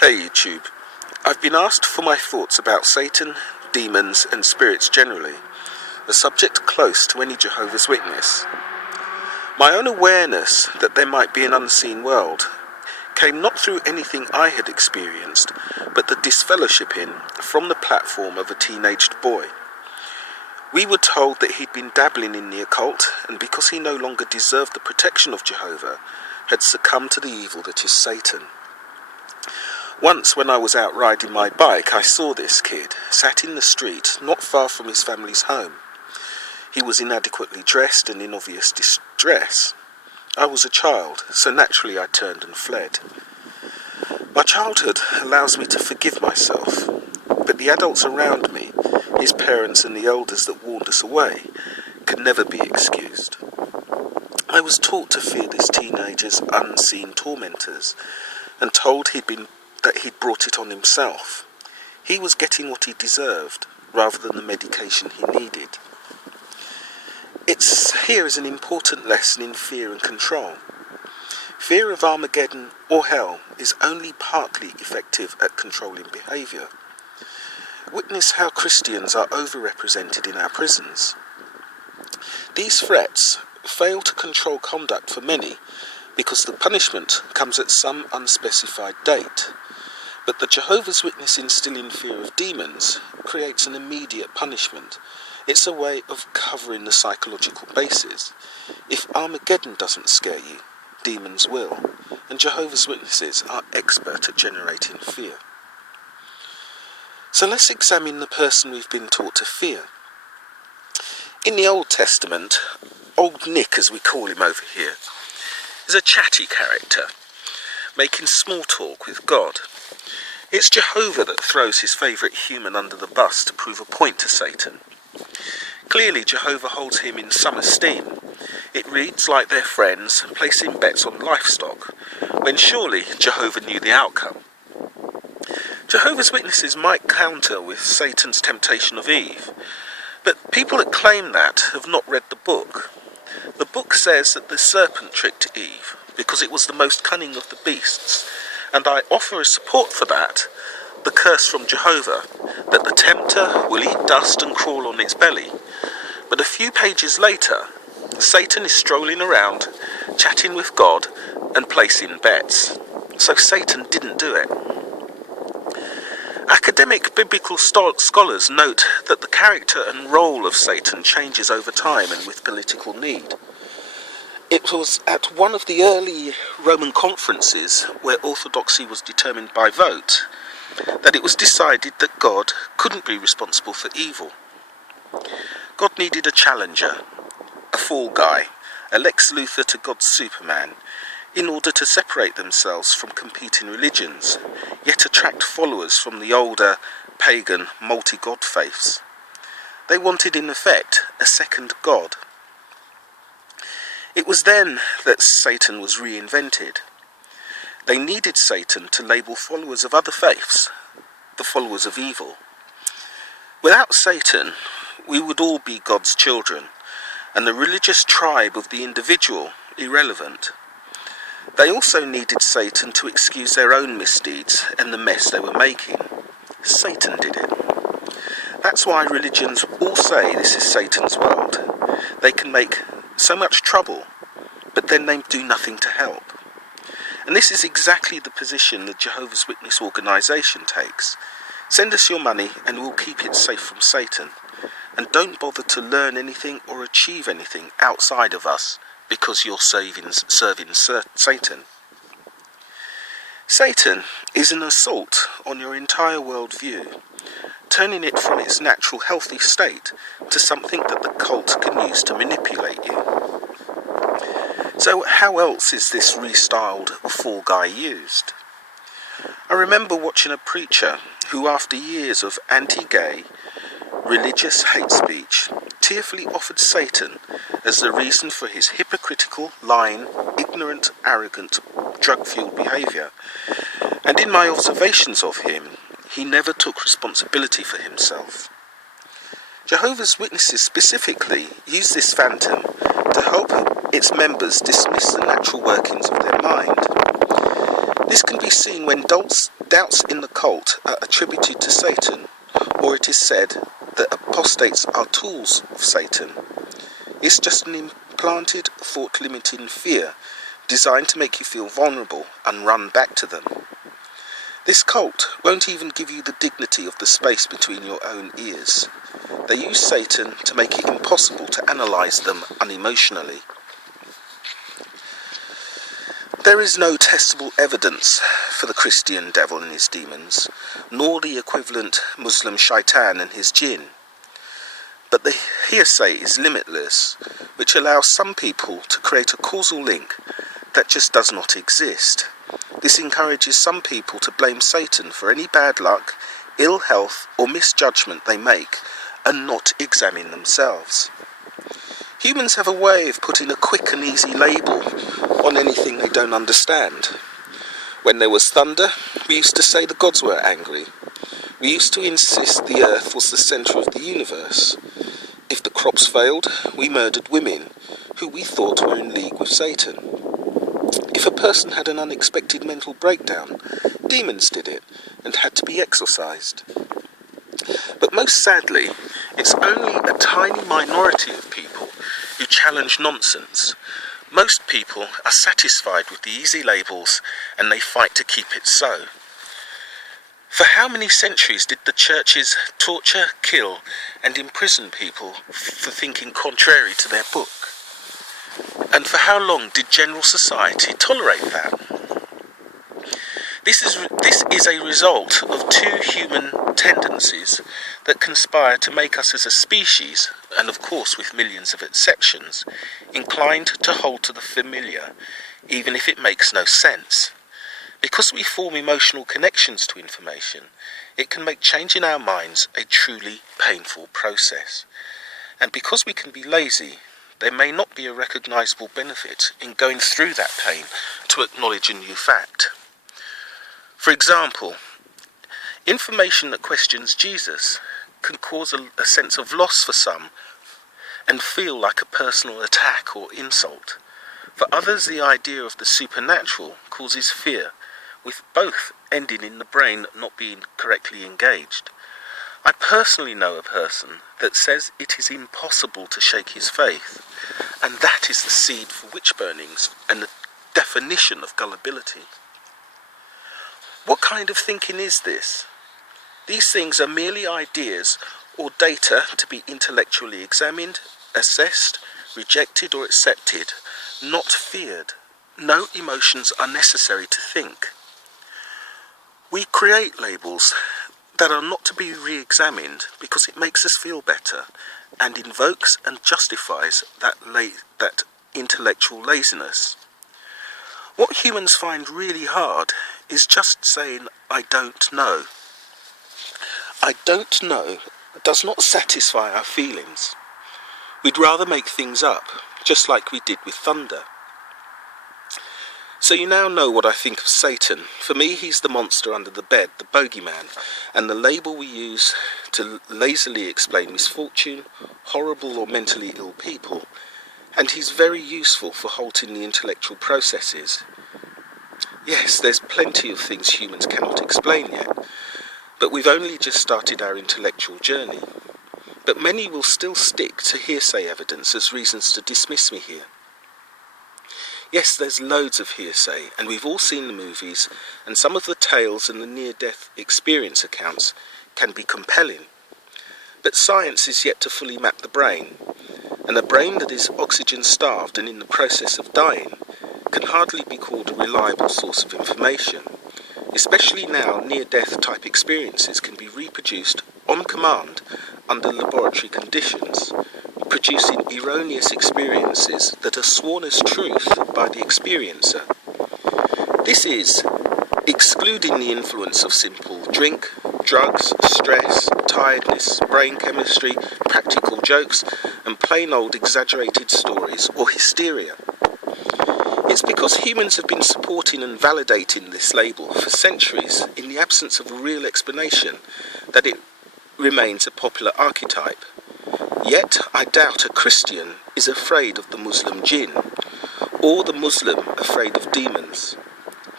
Hey YouTube, I've been asked for my thoughts about Satan, demons and spirits generally, a subject close to any Jehovah's Witness. My own awareness that there might be an unseen world came not through anything I had experienced, but the disfellowshipping from the platform of a teenaged boy. We were told that he'd been dabbling in the occult, and because he no longer deserved the protection of Jehovah, had succumbed to the evil that is Satan. Once when I was out riding my bike, I saw this kid, sat in the street, not far from his family's home. He was inadequately dressed and in obvious distress. I was a child, so naturally I turned and fled. My childhood allows me to forgive myself, but the adults around me, his parents and the elders that warned us away, can never be excused. I was taught to fear this teenager's unseen tormentors, and told that he'd brought it on himself. He was getting what he deserved, rather than the medication he needed. Here is an important lesson in fear and control. Fear of Armageddon or hell is only partly effective at controlling behaviour. Witness how Christians are overrepresented in our prisons. These threats fail to control conduct for many, because the punishment comes at some unspecified date. But the Jehovah's Witness instilling fear of demons creates an immediate punishment. It's a way of covering the psychological basis. If Armageddon doesn't scare you, demons will, and Jehovah's Witnesses are expert at generating fear. So let's examine the person we've been taught to fear. In the Old Testament, Old Nick, as we call him over here, is a chatty character, making small talk with God. It's Jehovah that throws his favourite human under the bus to prove a point to Satan. Clearly Jehovah holds him in some esteem. It reads like they're friends, placing bets on livestock, when surely Jehovah knew the outcome. Jehovah's Witnesses might counter with Satan's temptation of Eve, but people that claim that have not read the book. The book says that the serpent tricked Eve because it was the most cunning of the beasts, and I offer as support for that the curse from Jehovah, that the tempter will eat dust and crawl on its belly. But a few pages later, Satan is strolling around, chatting with God and placing bets. So Satan didn't do it. Academic biblical scholars note that the character and role of Satan changes over time and with political need. It was at one of the early Roman conferences, where orthodoxy was determined by vote, that it was decided that God couldn't be responsible for evil. God needed a challenger, a fall guy, a Lex Luthor to God's Superman, in order to separate themselves from competing religions, yet attract followers from the older, pagan, multi-god faiths. They wanted, in effect, a second god. It was then that Satan was reinvented. They needed Satan to label followers of other faiths, the followers of evil. Without Satan, we would all be God's children, and the religious tribe of the individual irrelevant. They also needed Satan to excuse their own misdeeds and the mess they were making. Satan did it. That's why religions all say this is Satan's world. They can make so much trouble, but then they do nothing to help. And this is exactly the position the Jehovah's Witness organisation takes. Send us your money and we'll keep it safe from Satan. And don't bother to learn anything or achieve anything outside of us, because you're serving Satan. Satan is an assault on your entire worldview, turning it from its natural healthy state to something that the cult can use to manipulate you. So how else is this restyled fall guy used? I remember watching a preacher who, after years of anti-gay, religious hate speech, tearfully offered Satan as the reason for his hypocritical, lying, ignorant, arrogant, drug-fueled behaviour. And in my observations of him, he never took responsibility for himself. Jehovah's Witnesses specifically use this phantom to help its members dismiss the natural workings of their mind. This can be seen when doubts in the cult are attributed to Satan, or it is said that apostates are tools of Satan. It's just an implanted, thought-limiting fear designed to make you feel vulnerable and run back to them. This cult won't even give you the dignity of the space between your own ears. They use Satan to make it impossible to analyse them unemotionally. There is no testable evidence for the Christian devil and his demons, nor the equivalent Muslim shaitan and his jinn. But the hearsay is limitless, which allows some people to create a causal link that just does not exist. This encourages some people to blame Satan for any bad luck, ill health or misjudgment they make and not examine themselves. Humans have a way of putting a quick and easy label on anything they don't understand. When there was thunder, we used to say the gods were angry. We used to insist the earth was the centre of the universe. If the crops failed, we murdered women, who we thought were in league with Satan. If a person had an unexpected mental breakdown, demons did it and had to be exorcised. But most sadly, it's only a tiny minority of people who challenge nonsense. Most people are satisfied with the easy labels and they fight to keep it so. For how many centuries did the churches torture, kill and imprison people for thinking contrary to their book? And for how long did general society tolerate that? This is a result of two human tendencies that conspire to make us as a species, and of course with millions of exceptions, inclined to hold to the familiar, even if it makes no sense. Because we form emotional connections to information, it can make change in our minds a truly painful process. And because we can be lazy, there may not be a recognisable benefit in going through that pain to acknowledge a new fact. For example, information that questions Jesus can cause a sense of loss for some and feel like a personal attack or insult. For others, the idea of the supernatural causes fear, with both ending in the brain not being correctly engaged. I personally know a person that says it is impossible to shake his faith, and that is the seed for witch burnings and the definition of gullibility. What kind of thinking is this? These things are merely ideas or data to be intellectually examined, assessed, rejected or accepted, not feared. No emotions are necessary to think. We create labels that are not to be re-examined because it makes us feel better and invokes and justifies that intellectual laziness. What humans find really hard is just saying, I don't know. I don't know does not satisfy our feelings. We'd rather make things up, just like we did with thunder. So you now know what I think of Satan. For me, he's the monster under the bed, the bogeyman, and the label we use to lazily explain misfortune, horrible or mentally ill people, and he's very useful for halting the intellectual processes. Yes, there's plenty of things humans cannot explain yet, but we've only just started our intellectual journey. But many will still stick to hearsay evidence as reasons to dismiss me here. Yes, there's loads of hearsay, and we've all seen the movies, and some of the tales and the near-death experience accounts can be compelling. But science is yet to fully map the brain, and a brain that is oxygen-starved and in the process of dying can hardly be called a reliable source of information, especially now near-death type experiences can be reproduced on command under laboratory conditions, producing erroneous experiences that are sworn as truth by the experiencer. This is excluding the influence of simple drink, drugs, stress, tiredness, brain chemistry, practical jokes, and plain old exaggerated stories or hysteria. It's because humans have been supporting and validating this label for centuries in the absence of a real explanation that it remains a popular archetype. Yet I doubt a Christian is afraid of the Muslim jinn, or the Muslim afraid of demons.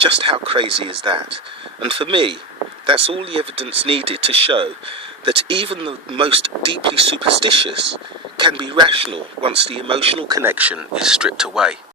Just how crazy is that? And for me, that's all the evidence needed to show that even the most deeply superstitious can be rational once the emotional connection is stripped away.